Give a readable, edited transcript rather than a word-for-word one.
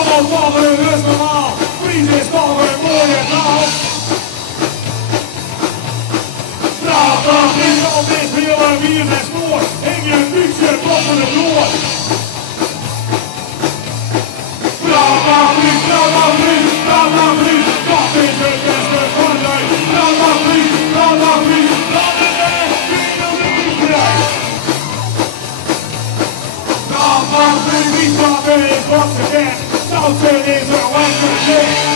Morgen is normaal, wie is morgen mooi en blauw? Praat niet om dit hele wier en spoor, hing je fietsje boven de vloer. Praat niet, wat is het beste van mij? Praat niet, dat is echt wie de liefde krijgt. Praat niet, wat ben ik wat ze kent, zout is er wat ze kent.